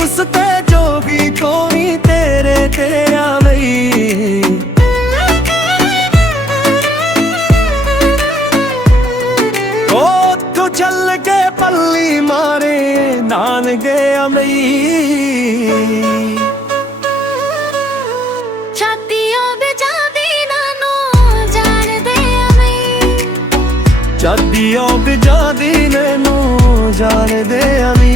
चूसते जोगी कोई तेरे तेरा नहीं। ओ तू चल के पल्ली मारे नान गया नहीं। चदियों बिजा दी नैनू जान दे अमी।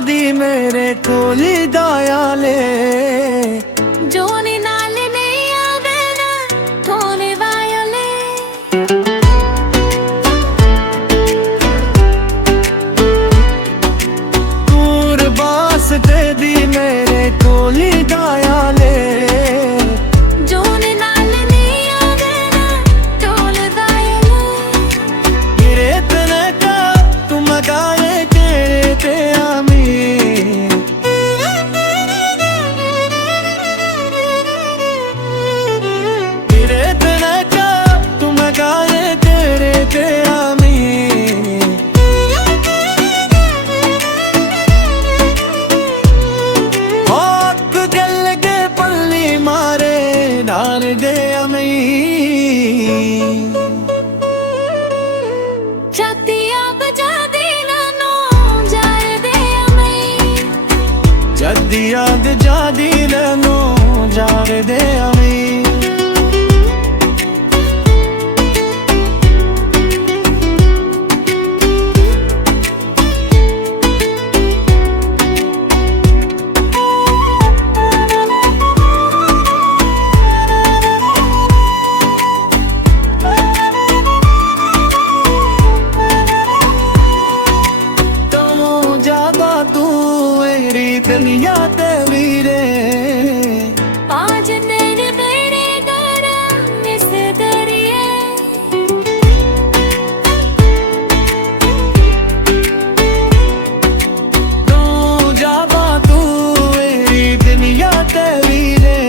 दी मेरे कोली दयाले जोनी नाल नहीं आवे ना थोने वायोले। दूर बास दे दी मेरे कोली दयाले जोनी नाल नहीं आवे ना थोने वायोले। गिरे तने का तुम गाए तेरे ते जदिया जा दी नैनू जार दे अमी। दुनिया ते वीरे आज मेरे बड़े गरम इस दरिए। तू जावा तू मेरी दुनिया ते वीरे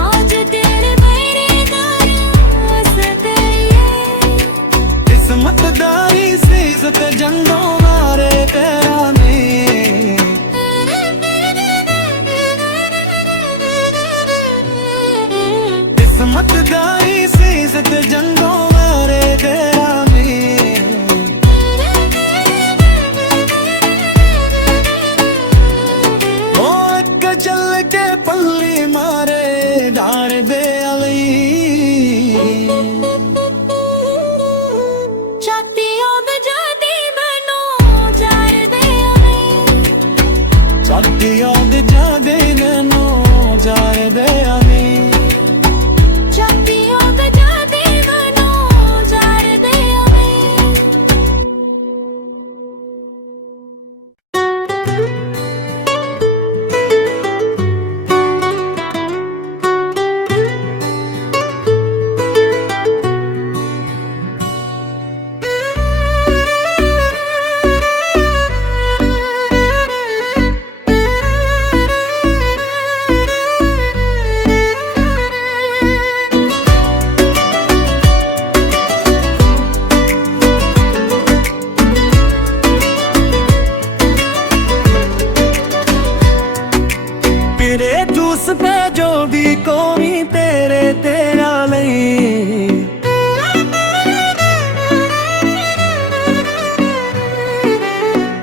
आज तेरे बड़े गरम इस दरिए। किस्मत दारी से इज्जत जंगों मारे तेरा मतदारी से इज्जत जंगों मारे तेरा में। ओ चल के पल्ली मारे डार दे अली। चदियों बिजा दी मैनू जार दे अली। चदियों बिजा दी मैनू जार दे अली। जो भी कोई तेरे तेरा नहीं।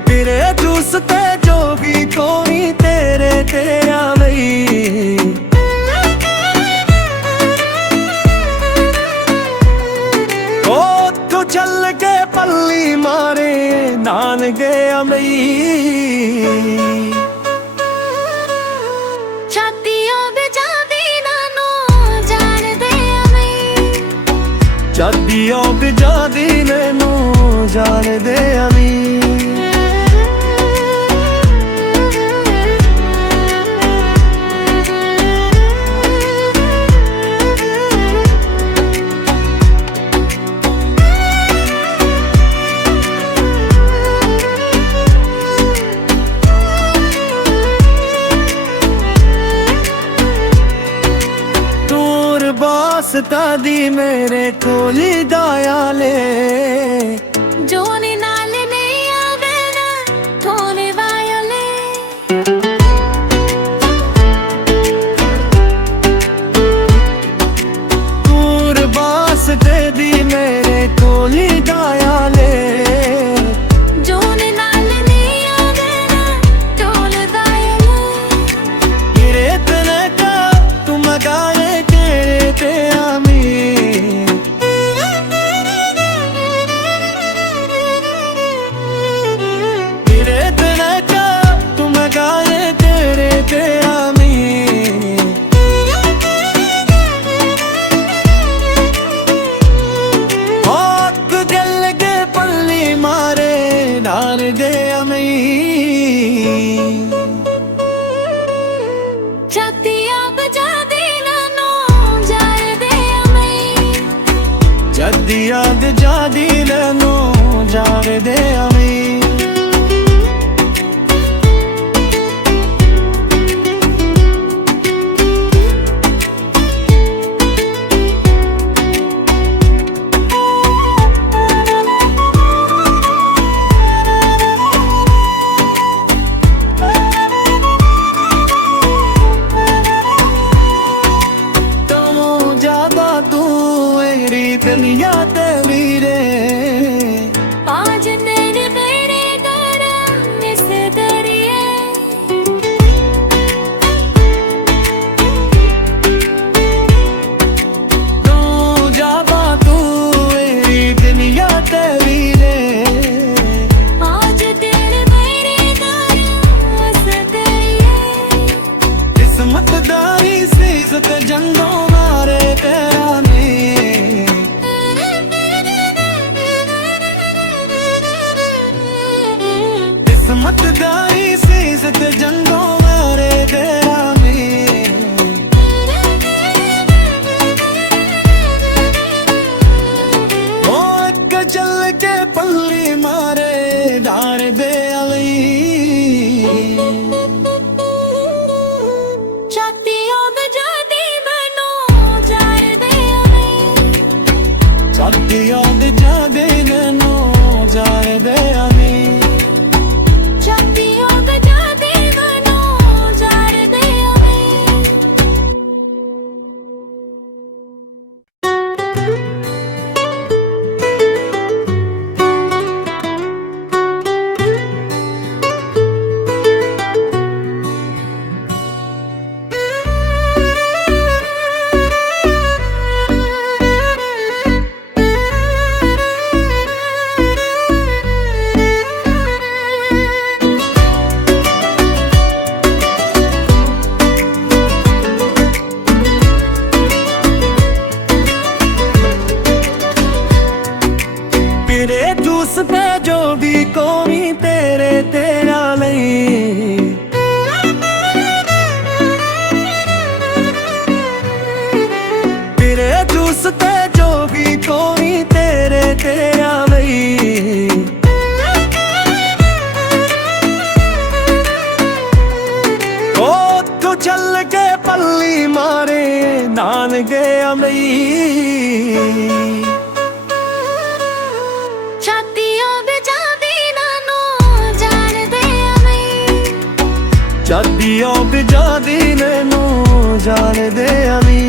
तेरे चूसते जो भी कोई तेरे तेरा नहीं। ओ तू चल के पल्ली मारे नान गया नहीं। चदियों बिजा दी नैनू जान दे अमी। वास्ता दी मेरे कोली दयाले जोनी नाल नहीं आवे ना थोड़े वायले दूर वास्ते दी मेरे कोली दयाले जोनी नाल नहीं आवे ना थोड़े वायले गिरे तने का तुम गाए तेरे ते आमी गिरे तने का तुम गाए तेरे ते आमी मारे नार दे अमी छतिया बजा देना नो जाए दे अमी जदिया जा दी नो जार दे अमी दुनिया ते वीरे आज मेरे मेरे गरम इस दरिए तू जाबा तू मेरी दुनिया ते वीरे आज तेरे मेरे गरम इस दरिए किस्मत दारी से सत जंगों मारे तेरा ने किस्मत दाई से सत जंगों मारे तेरा में ओ एक चल के पल्ली मारे डार दे अली छतिया बजा दे मनो जाए दे अमी छतिया जा दे नो जाए दे अली छतिया बजा दे मनो जाए दे अमी तेरे जूस पे जो भी कोई तेरे तेरा नहीं तेरे जूस पे जो भी कोई तेरे तेरा नहीं ओ तू चल के पल्ली मारे नान गया नहीं छतिया बजा देना नो जाए दे अमी जदिया जा दी नो जान दे अमी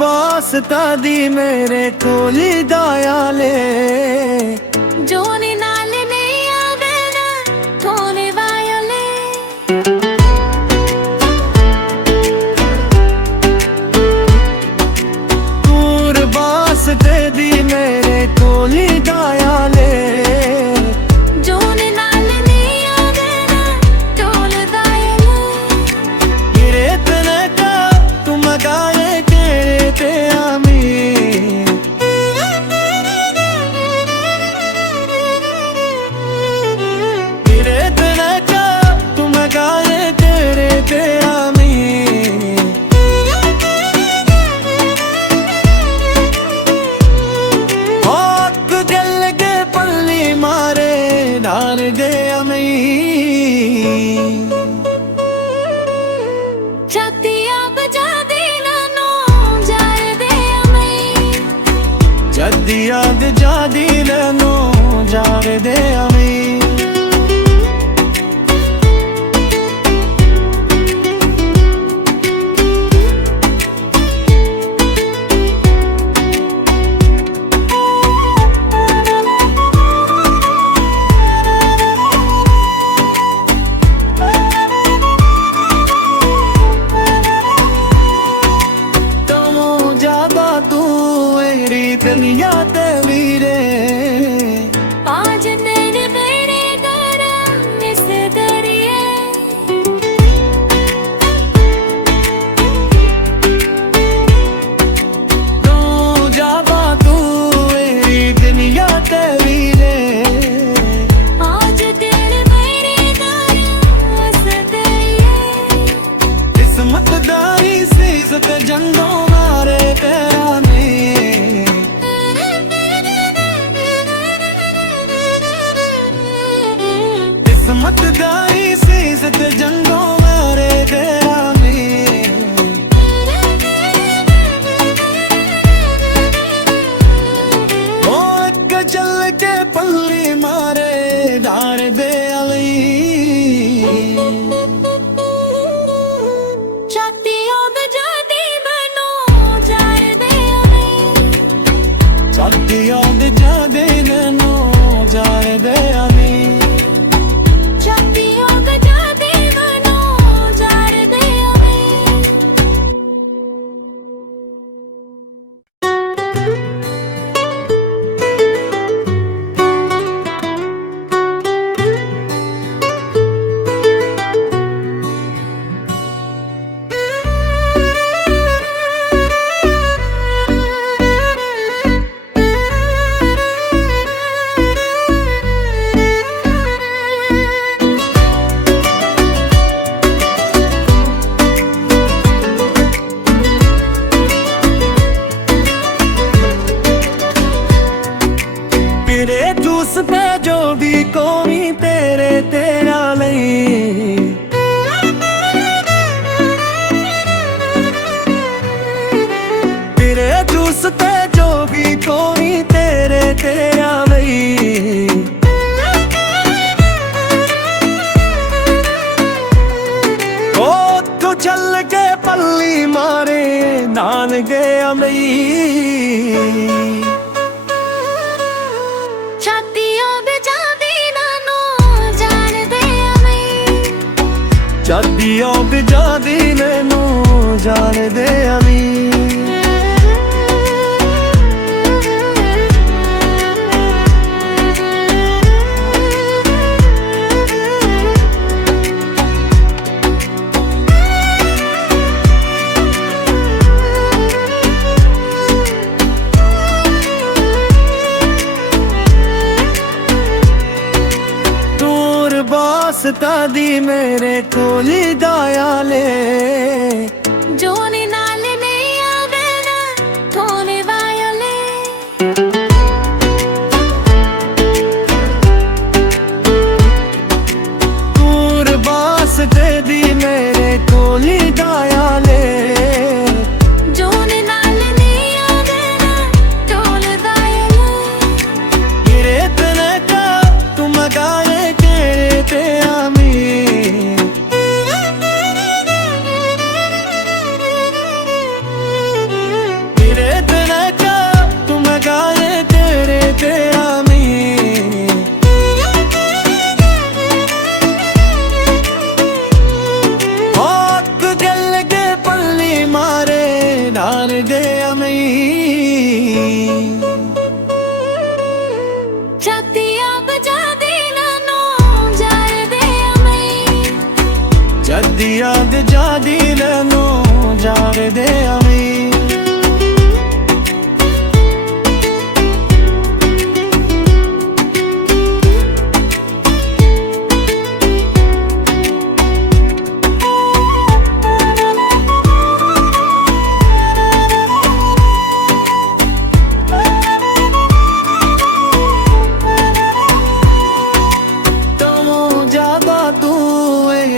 वास्ता दी मेरे कोली दयाले जोनी नाल नहीं आवे ना थोड़े वायले दूर वास्ते दी मेरे कोली दयाले जोनी नाल नहीं आवे ना थोड़े वायले गिरे तने का तुम गाए तेरे ते आमी नहीं। छतिया बजा देना नो जार दे अमी। जदिया जा दिल नो जार दे अमी। दुनिया ते वीरे आज नैन मेरे गरम इस दरिए। तू जावा तू मेरी दुनिया ते वीरे। आज दिल मेरे गरम इस दरिए। किस्मत दारी सीजत जंगों मारे पैरा में। किस्मत दाई सीजत जंगों मारे तेरा में। ओ एक चल के पल्ली मारे डार दे अली। छतियों बजा दी बनो जार दे अमी। छतियों जा दे नो जार दे अली। छतियों बजा दी बनो जार दे अमी। तेरे जूस पे जो भी कोई तेरे तेरा नहीं। तेरे जूस पे जो भी कोई तेरे तेरा नहीं। ओ तू चल के पल्ली मारे नान गया नहीं। छतियों बजा देना नो जार दे अमी। जदिया जा दिल नो जार दे अमी। वास्ता दी मेरे कोली दाया ले। जोनी नाल नहीं आवे ना थोने वायले। दूर वास्ते दी मेरे कोली दाया ले। जोनी नाल नहीं आवे ना थोने वायले। गिरे तने का तुम गाए तेरे ते आमी। गिरे तने का तुम गाए तेरे ते आमी। हाथ गल के पल्ली मारे डार दे अमी। छतियों बजा देना नो जार दे अमी। जदिया जा दिल नो जार दे अमी।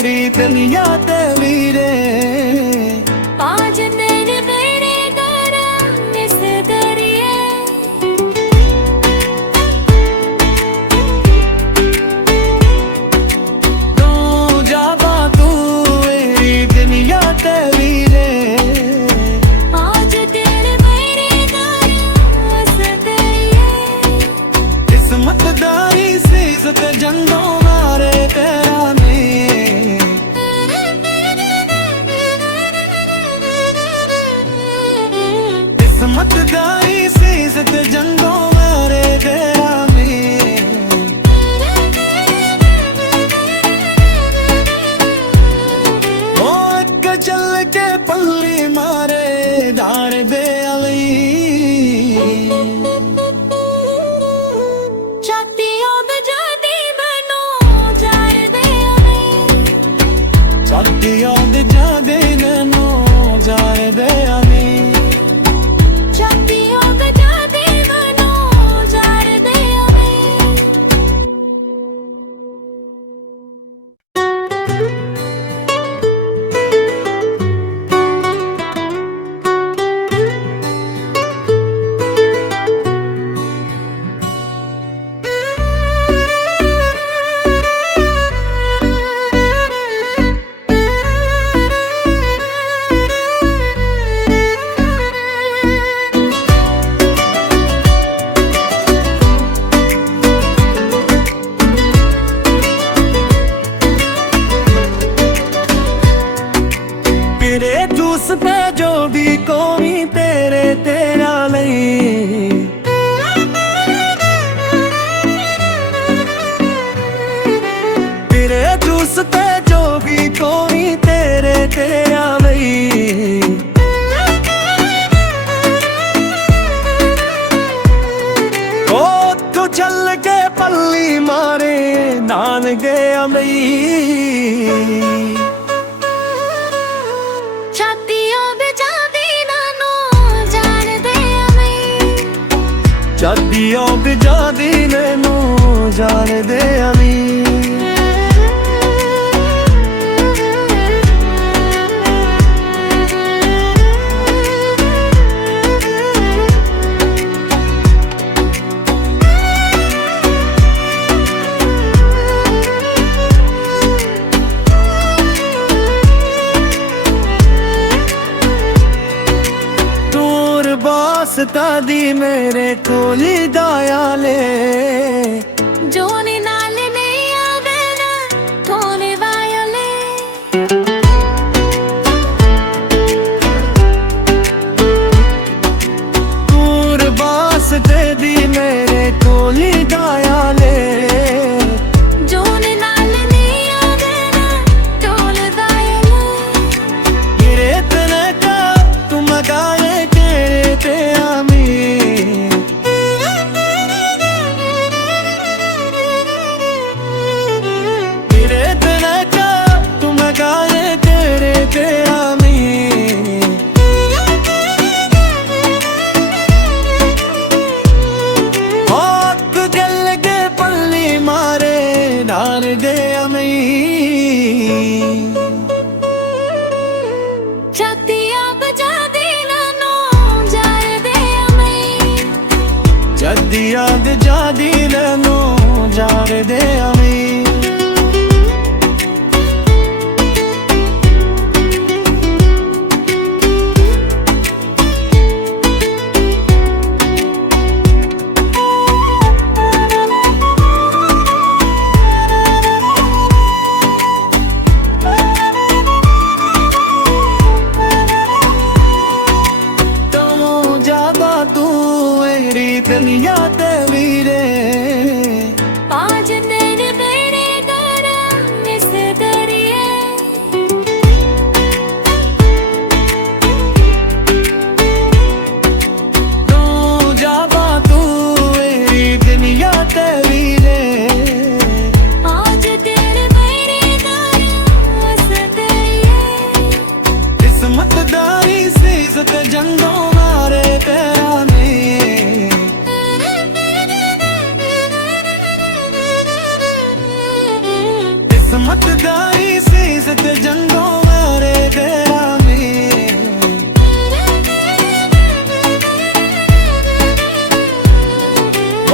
रीत निया ते वीरे आज तेरे मेरे गरम इस दरिए तू जावा तू रीत निया ते वीरे आज तेरे मेरे गरम इस दरिए किस्मत दाई सीजत जंगों मारे तेरा में किस्मत दाई सीजत जंगों मारे तेरा में ओ एक चल के पल्ली मारे दार बे अली छातियों में जाती बनो जार दे हमें छातियों दे जादे नैनो जार दे अली छातियों में जाती बनो जार दे हमें तेरे जूस पे जो भी कोई तेरे तेरा नहीं तेरे जूस पे जो भी कोई तेरे तेरा नहीं ओ तू चल के पल्ली मारे नान गया नहीं छातियों में जाती नानो जार दे हमें चादियों बिजा दी नैनो जान दे अमी दूर बासता दी मेरे कोली दाया ले जोनी नाल नहीं आवे ना थोने वायले दूर बासते दी मेरे कोली दाया ले जोनी नाल नहीं आवे ना ढोल वायले गिरे तने का तुम गाए तेरे ते आमी गिरे तने का तुम गाए तेरे ते आमी हाथ जल के पल्ली मारे डाल दे अमी छातियां बजा दी नानो जार दे हमें जदिया दे जादी लेनो जार दे अमी तू जावा तू रीत निया ते वीरे आज तेरे मेरे गरम इस दरिए तू जावा तू रीत निया ते वीरे आज तेरे मेरे गरम इस दरिए किस्मत दाई सीजत जंगों मारे तेरा में किस्मत दाई सीस ते जंगों मारे तेरा में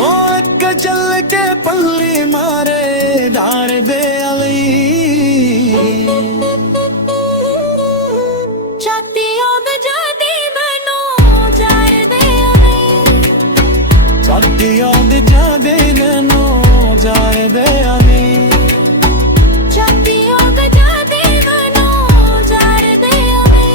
ओ एक चल के पल्ली मारे डार दे अली छातियों में जाती बनो जार दे अमी छातियों में जादे नैनो जार दे अली छातियों में जाती बनो जार दे अमी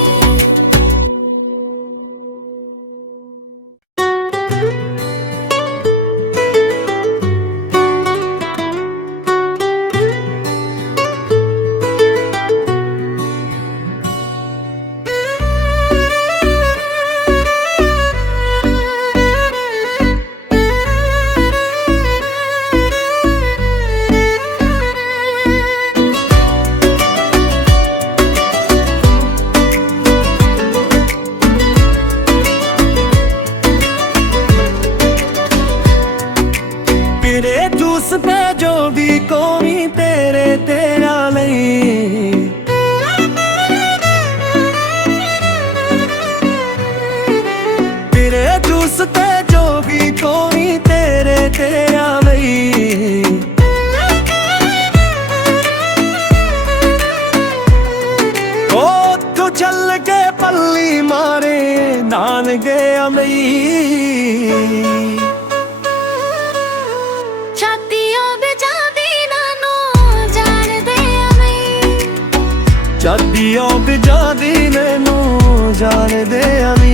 तेरे जूस पे जो भी कोई तेरे तेरा नहीं तेरे जूस पे जो भी कोई तेरे तेरा नहीं ओ तू चल के पल्ली मारे नान गया नहीं छातियों में जाती नानो जार दे अमी छातियों पे जादी नैनो जार दे अमी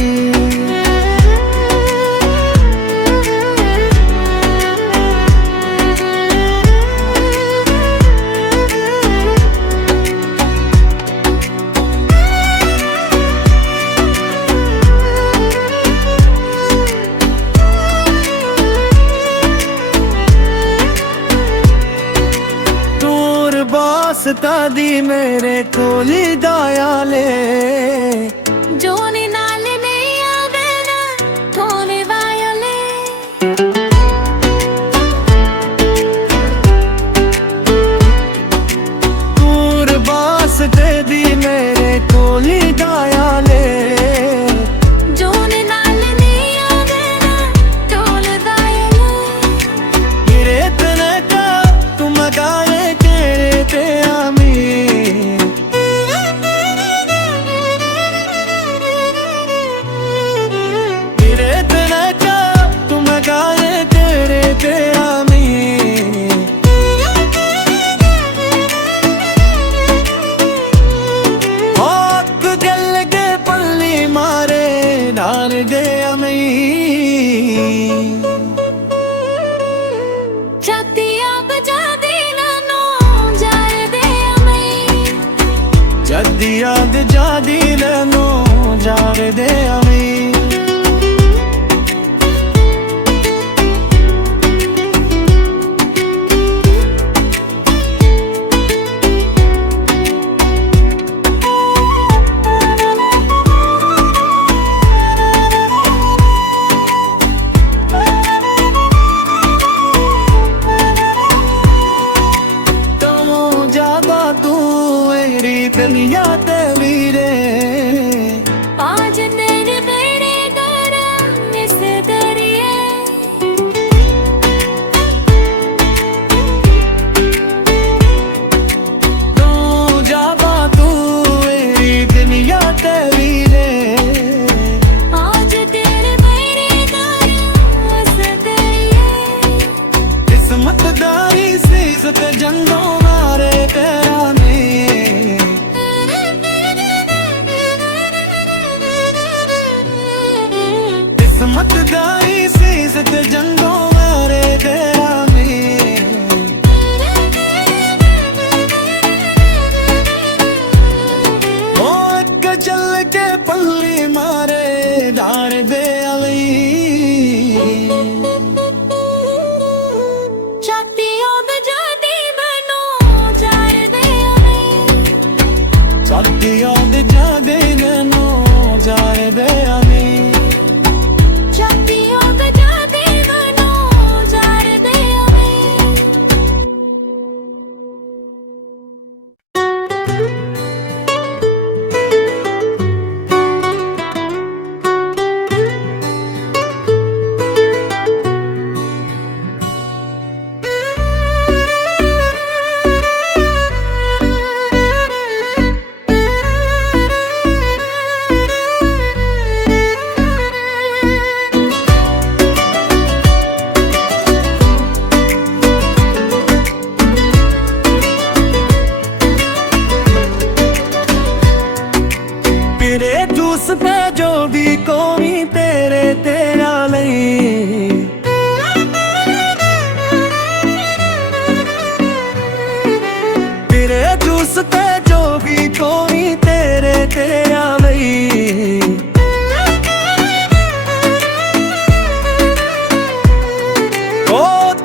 वास्ता दी मेरे कोली दयाले जोनी नाल नहीं आवे ना थोले वायले दूर वास्ते दी मेरे कोली दयाले जोनी नाल नहीं आवे ना थोले वायले तेरे तने का तुम गाए तेरे ते आमी तेरे तने का तुम गाए तेरे ते आमी हाथ गल के पल्ली मारे डार दे अमी छातियों में जाती नानो जार दे अमी जदिया दे जादी लेनो जार दे अमी दुनिया ते वीरे आज तेरे बड़े गरम इस दरिए तू जाबा तू मेरी दुनिया ते वीरे आज तेरे बड़े गरम इस दरिए किस्मत दारी सीस ते जंगों मारे तेरा में ਕੋਈ ਤੇਰੇ ਤੇਰਾ ਲਈ। ਤੇਰੇ ਜੂਸ ਤੇ ਜੋ ਵੀ ਕੋਈ ਤੇਰੇ ਤੇਰਾ ਲਈ।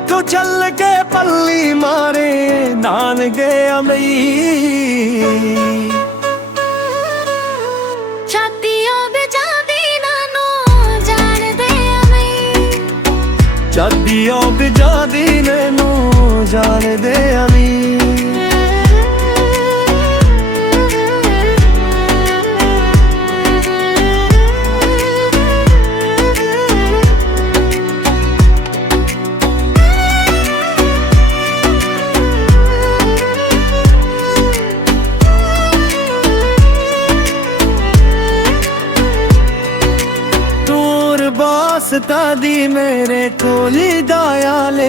ਤੂੰ ਚੱਲ ਕੇ ਪੱਲੀ ਮਾਰੇ ਨਾਨਕੇ ਅਮਈ। ਛਾਤੀਆਂ ਬਜਾਦੀ ਨਾਨੋ ਜਾਣਦੇ ਅਮਈ। ਛਾਤੀਆਂ ਬਜਾਦੀ ਨੈਨੂੰ ਜਾਣਦੇ ਅਮੀ। ਵਾਸਤਾ ਦੀ ਮੇਰੇ ਕੋਲੀ ਦਇਆਲੇ।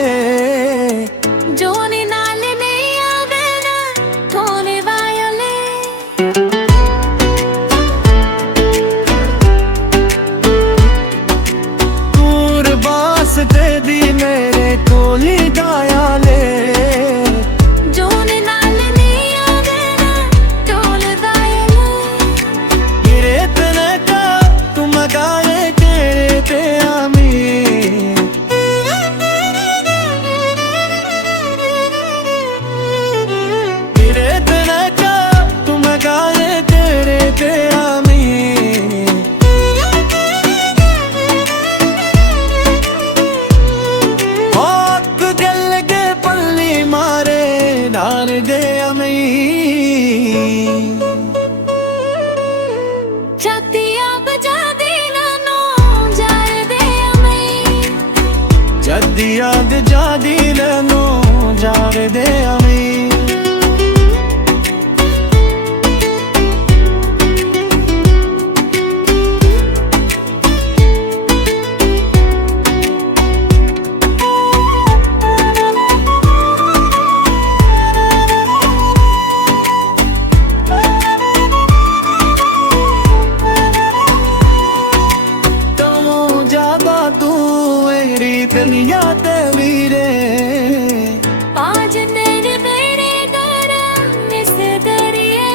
ਜੋਨੀ ਨਾਲ ਨਹੀਂ ਆਵੇਨਾ ਥੋਲੇ ਵਾਇਲੇ। ਤੂਰ ਵਾਸਤੇ ਦੀ ਮੇਰੇ ਕੋਲੀ ਦਇਆਲੇ। ਜੋਨੀ ਨਾਲ ਨਹੀਂ ਆਵੇਨਾ ਥੋਲੇ ਵਾਇਲੇ। ਮੇਰੇ ਤਨੇ ਕਾ ਤੂੰ ਮਗਾਏ ਤੇ ਆਮੀ। ਤੇਰੇ ਤਨੇ ਕਾ ਤੂੰ ਮਗਾਏ ਤੇਰੇ ਤੇ ਆਮੀ। ਹੱਕ ਗੱਲ ਕੇ ਪੱਲੀ ਮਾਰੇ ਨਾਨ ਦੇ ਅਮੀ। ਛਾਤੀਆਂ ਬਜਾਦੀ ਨਾਨੋ ਜਾਣਦੇ ਅਮਈ। ਛਾਤੀਆਂ ਬਜਾਦੀ ਨੈਨੂੰ ਜਾਣਦੇ ਅਮੀ। ਦੁਨੀਆ ਤੇ ਵੀਰੇ आज तेरे मेरे गरम इस दरिए।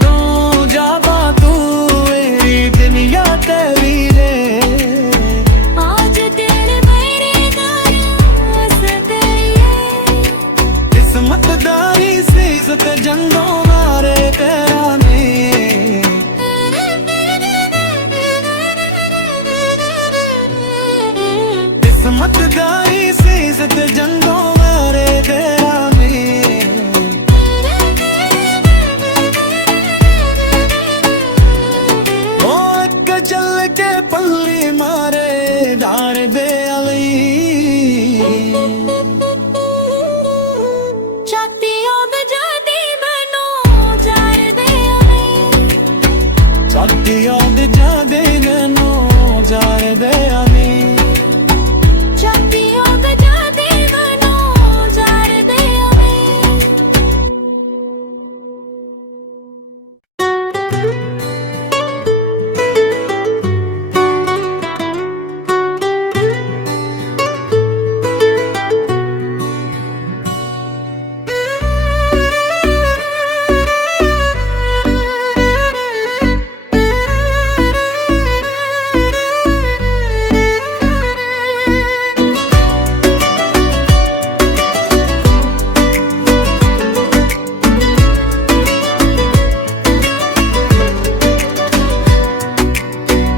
ਤੂੰ ਜਾਵਾ ਤੂੰ ਮੇਰੀ ਦੁਨੀਆ ਤੇ ਵੀਰੇ। आज तेरे मेरे गरम इस दरिए। किस्मत दारी सीज़त जंगों मारे तेरा ने। किस्मत दारी सीज़त जंगों मारे तेरा ने। ओ एक चल के पल्ली मारे डार दे अली। छातियों बजादी नानो जाणदे अमई। छातियों बजादी नैਨੂੰ जाणदे अमी। छातियों बजादी नानो जाणदे अमई।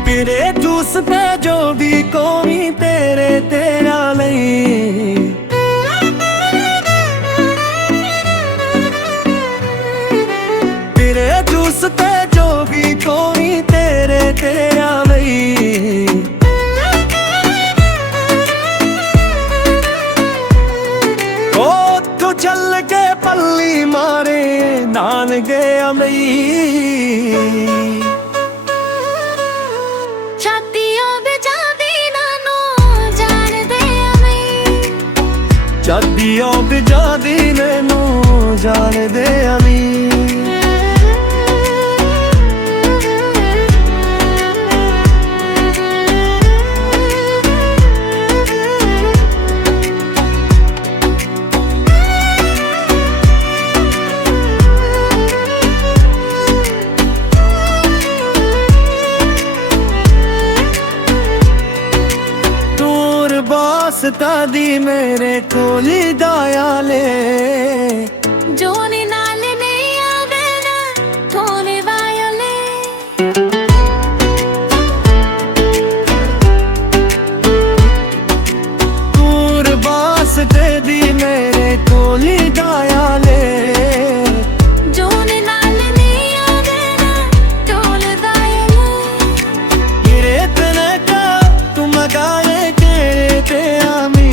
तेरे जूस पे जो भी कोई तेरे तेरा ਲਈ। तेरे जूस पे जो भी कोई तेरे तेरा ਲਈ। ਤੂੰ ਚੱਲ ਕੇ ਪੱਲੀ ਮਾਰੇ ਨਾਨਕੇ ਅਮਈ। छातियों बजादी नानो जाणदे अमई। छातियों बजादी नैਨੂੰ जान दे अमी। वास्ता दी मेरे कोली दाया ले जोनी नाल नहीं आवे ना थोने वायले दूर वास्ते दी मेरे कोली दाया ले जोनी नाल नहीं आवे ना थोने वायले गिरे तने का तुम गाए ते आमी।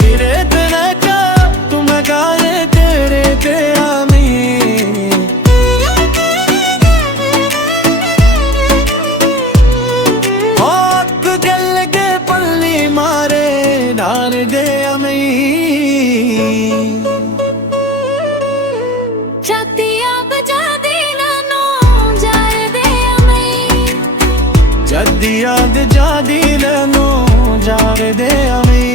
गिरे तने का तुम गाए तेरे ते आमी। हक जल के पल्ली मारे डाल दे अमी। छतिया बजा देना नो जार दे अमी जदी याद जादी लेनो जार दे अमी।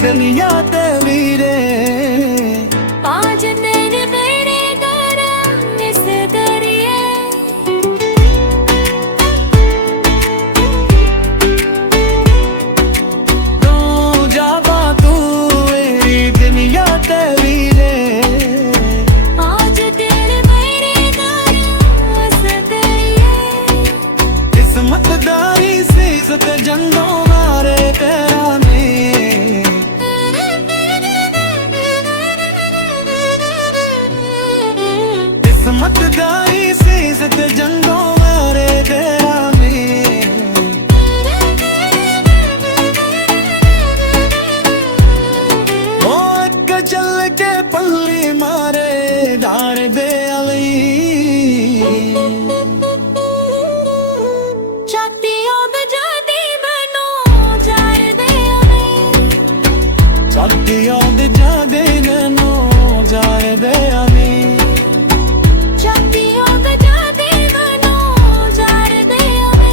तनिया ते वीरे पाँच तेरे मेरे गरम इस दरिए तू जावा तू मेरी दुनिया ते वीरे पाँच तेरे मेरे गरम इस दरिए किस्मत दारी से सत जंगों मारे तेरा मतदारी से सत जंगों मारे तेरा में मौत का चल के पल्ली मारे डार दे अली। छतियों बजा दे बनो जार दे अमी छतियों बजा दे बनो जार दे अमी। छतियों बजा दे बनो जार दे अमी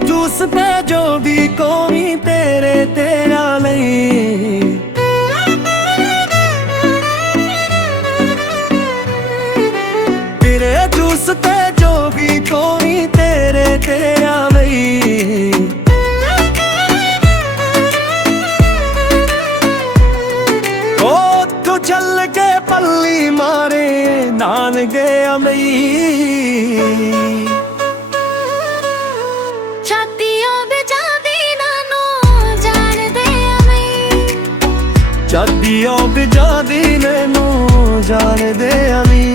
जूस पे जो भी कोई तेरे तेरा नहीं। तेरे जूस पे जो भी कोई तेरे तेरा नहीं। ओ तू चल के पल्ली मारे नान गया नहीं। छतियों बजा दी लेनो जान दे अमी।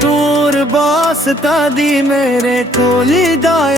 दूर वास्ता दी मेरे कोली दाया